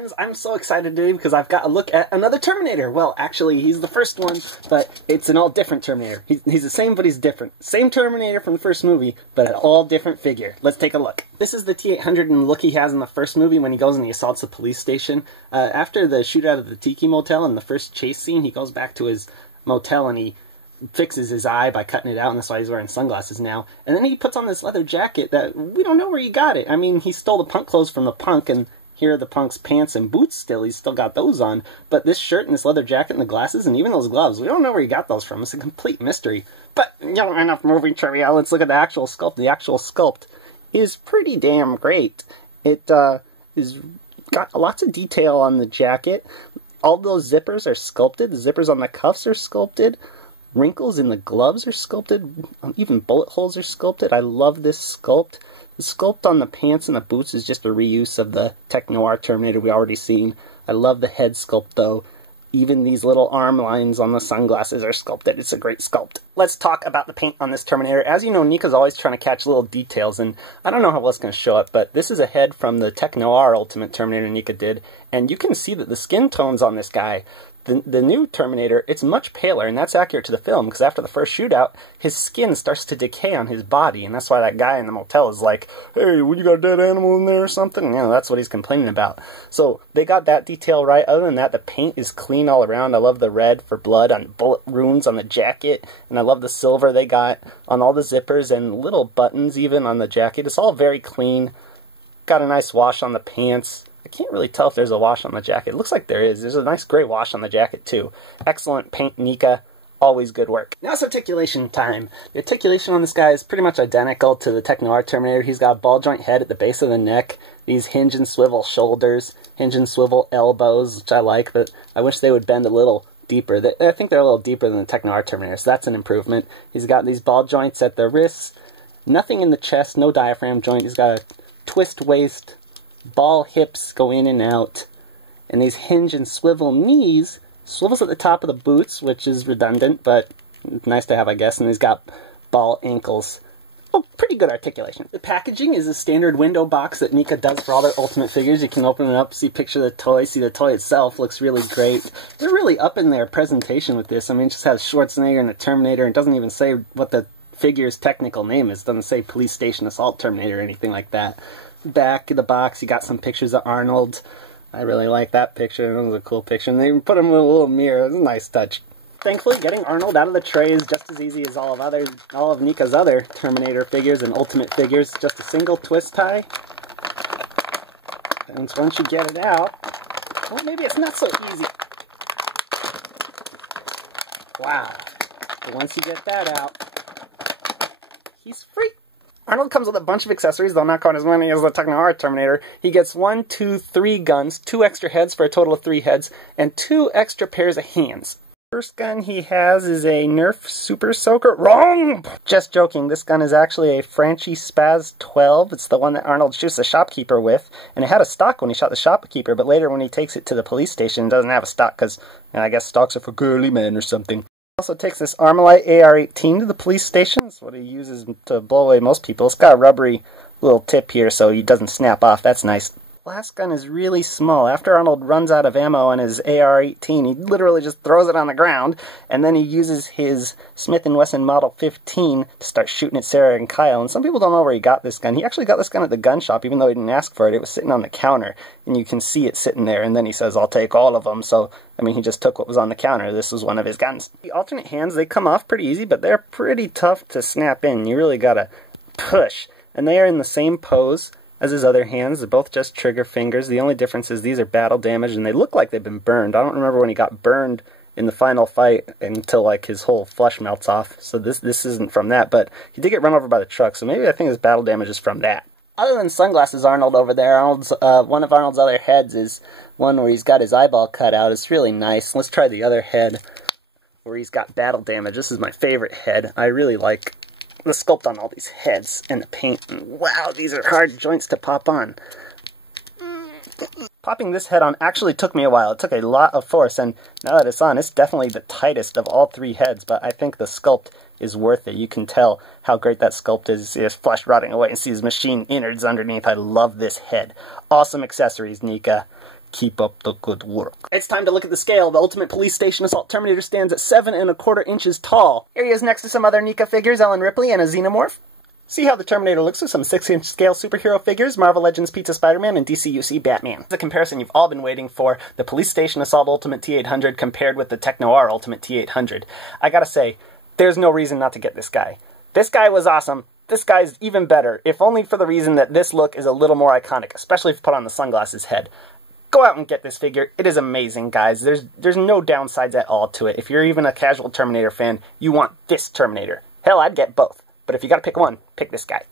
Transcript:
friends, I'm so excited today because I've got a look at another Terminator. Well, actually, he's the first one, but it's an all different Terminator. He's the same, but he's different. Same Terminator from the first movie, but an all different figure. Let's take a look. This is the T-800 and look he has in the first movie when he goes and he assaults the police station. After the shootout of the Tiki Motel in the first chase scene, he goes back to his motel and he fixes his eye by cutting it out, and that's why he's wearing sunglasses now. And then he puts on this leather jacket that we don't know where he got it. I mean, he stole the punk clothes from the punk, and here are the punk's pants and boots still. He's still got those on. But this shirt and this leather jacket and the glasses and even those gloves, we don't know where he got those from. It's a complete mystery. But, you know, enough movie trivia. Let's look at the actual sculpt. The actual sculpt is pretty damn great. It is got lots of detail on the jacket. All those zippers are sculpted. The zippers on the cuffs are sculpted. Wrinkles in the gloves are sculpted. Even bullet holes are sculpted. I love this sculpt. The sculpt on the pants and the boots is just a reuse of the Tech Noir Terminator we already seen. I love the head sculpt, though. Even these little arm lines on the sunglasses are sculpted. It's a great sculpt. Let's talk about the paint on this Terminator. As you know, NECA's always trying to catch little details, and I don't know how well it's going to show up, but this is a head from the Tech Noir Ultimate Terminator NECA did, and you can see that the skin tones on this guy, the new Terminator, it's much paler, and that's accurate to the film, because after the first shootout, his skin starts to decay on his body, and that's why that guy in the motel is like, hey, when you got a dead animal in there or something? You know, that's what he's complaining about. So, they got that detail right. Other than that, the paint is clean all around. I love the red for blood on bullet wounds on the jacket, and I love the silver they got on all the zippers and little buttons even on the jacket. It's all very clean. Got a nice wash on the pants. I can't really tell if there's a wash on the jacket. It looks like there is. There's a nice gray wash on the jacket, too. Excellent paint, NECA. Always good work. Now it's articulation time. The articulation on this guy is pretty much identical to the Tech Noir Terminator. He's got a ball joint head at the base of the neck, these hinge and swivel shoulders, hinge and swivel elbows, which I like, but I wish they would bend a little deeper. I think they're a little deeper than the Tech Noir Terminator, so that's an improvement. He's got these ball joints at the wrists, nothing in the chest, no diaphragm joint. He's got a twist waist, ball hips go in and out, and these hinge and swivel knees, swivels at the top of the boots, which is redundant, but nice to have, I guess, and he's got ball ankles. Oh, pretty good articulation. The packaging is a standard window box that NECA does for all their Ultimate figures. You can open it up, see a picture of the toy, see the toy itself, looks really great. They're really up in their presentation with this. I mean, it just has Schwarzenegger and the Terminator, and it doesn't even say what the figure's technical name is. It doesn't say Police Station Assault Terminator or anything like that. Back of the box, you got some pictures of Arnold. I really like that picture. It was a cool picture. And they even put him in a little mirror. It was a nice touch. Thankfully, getting Arnold out of the tray is just as easy as all of NECA's other Terminator figures and Ultimate figures. Just a single twist tie. And once you get it out, well, maybe it's not so easy. Wow. But once you get that out, he's free. Arnold comes with a bunch of accessories, though not quite as many as the Tech Noir Terminator. He gets 1, 2, 3 guns, 2 extra heads for a total of 3 heads, and 2 extra pairs of hands. First gun he has is a Nerf Super Soaker. Wrong! Just joking, this gun is actually a Franchi Spaz 12. It's the one that Arnold shoots the shopkeeper with, and it had a stock when he shot the shopkeeper, but later when he takes it to the police station, it doesn't have a stock, because I guess stocks are for girly men or something. Also takes this Armalite AR-18 to the police station. That's what he uses to blow away most people. It's got a rubbery little tip here so he doesn't snap off. That's nice. Last gun is really small. After Arnold runs out of ammo on his AR-18, he literally just throws it on the ground, and then he uses his Smith & Wesson Model 15 to start shooting at Sarah and Kyle. And some people don't know where he got this gun. He actually got this gun at the gun shop, even though he didn't ask for it. It was sitting on the counter, and you can see it sitting there, and then he says, I'll take all of them. So, I mean, he just took what was on the counter. This was one of his guns. The alternate hands, they come off pretty easy, but they're pretty tough to snap in. You really gotta push. And they are in the same pose as his other hands. They're both just trigger fingers. The only difference is these are battle damaged, and they look like they've been burned. I don't remember when he got burned in the final fight until, like, his whole flesh melts off. So this isn't from that, but he did get run over by the truck, so maybe I think his battle damage is from that. Other than Sunglasses Arnold over there, one of Arnold's other heads is one where he's got his eyeball cut out. It's really nice. Let's try the other head where he's got battle damage. This is my favorite head. I really like the sculpt on all these heads and the paint. And wow, these are hard joints to pop on. Pop Popping this head on actually took me a while. It took a lot of force, and now that it's on, it's definitely the tightest of all three heads, but I think the sculpt is worth it. You can tell how great that sculpt is. His flesh rotting away and see his machine innards underneath. I love this head. Awesome accessories, NECA. Keep up the good work. It's time to look at the scale. The Ultimate Police Station Assault Terminator stands at 7¼ inches tall. Here he is next to some other NECA figures, Ellen Ripley and a Xenomorph. See how the Terminator looks with some 6-inch scale superhero figures, Marvel Legends Pizza Spider-Man, and DCUC Batman. The comparison you've all been waiting for, the Police Station Assault Ultimate T-800 compared with the Tech-Noir Ultimate T-800. I gotta say, there's no reason not to get this guy. This guy was awesome. This guy's even better, if only for the reason that this look is a little more iconic, especially if you put on the sunglasses head. Go out and get this figure. It is amazing, guys. There's no downsides at all to it. If you're even a casual Terminator fan, you want this Terminator. Hell, I'd get both. But if you gotta pick one, pick this guy.